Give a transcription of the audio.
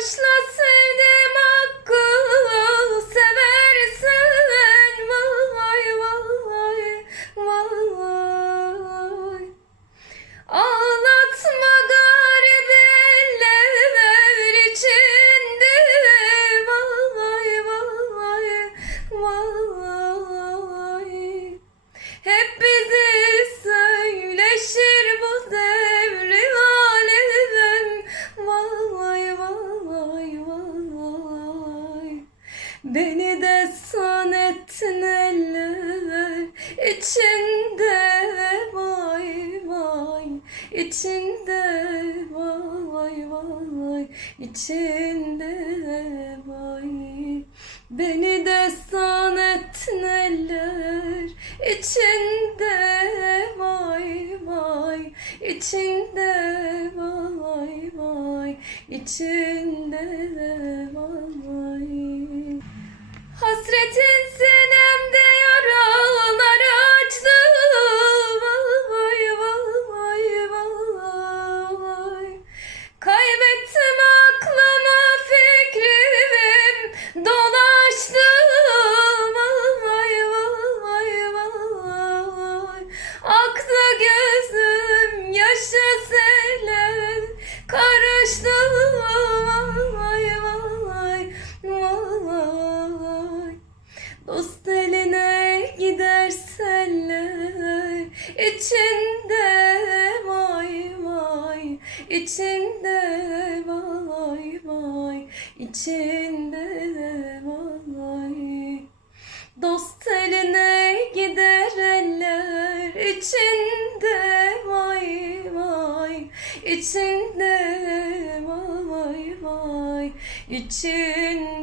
Yaşla sevdim hakkı seversen vay vay vay. Ağlatma garip eller içinde vay vay vay. Hep Beni de san ettin eller. İçinde vay vay. İçinde vay vay. İçinde vay. Beni de san ettin eller. İçinde vay vay. İçinde vay vay. İçinde karıştı Vay vay vay Dost eline giderseller içinde vay vay içinde vay vay içinde vay. Dost eline gider eller içinde vay vay içinde içinde